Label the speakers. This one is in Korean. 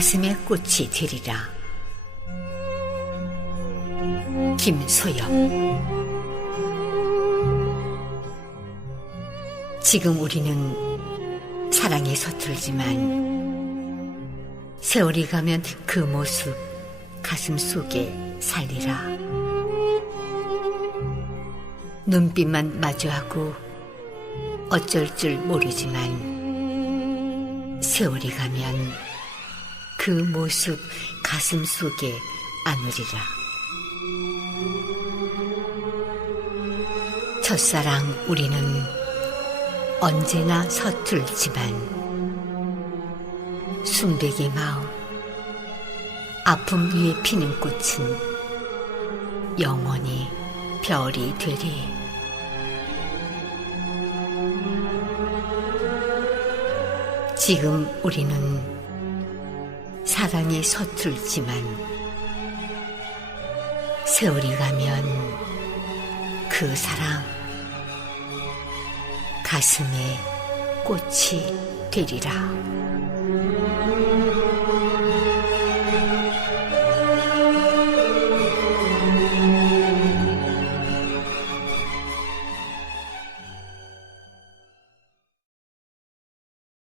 Speaker 1: 가슴에 꽃이 되리라. 김소영 지금 우리는 사랑에 서툴지만 세월이 가면 그 모습 가슴 속에 살리라. 눈빛만 마주하고 어쩔 줄 모르지만 세월이 가면 그 모습 가슴 속에 안으리라. 첫사랑 우리는 언제나 서툴지만 순백의 마음 아픔 위에 피는 꽃은 영원히 별이 되리. 지금 우리는 사랑에 서툴지만 세월이 가면 그 사랑 가슴에 꽃이 되리라.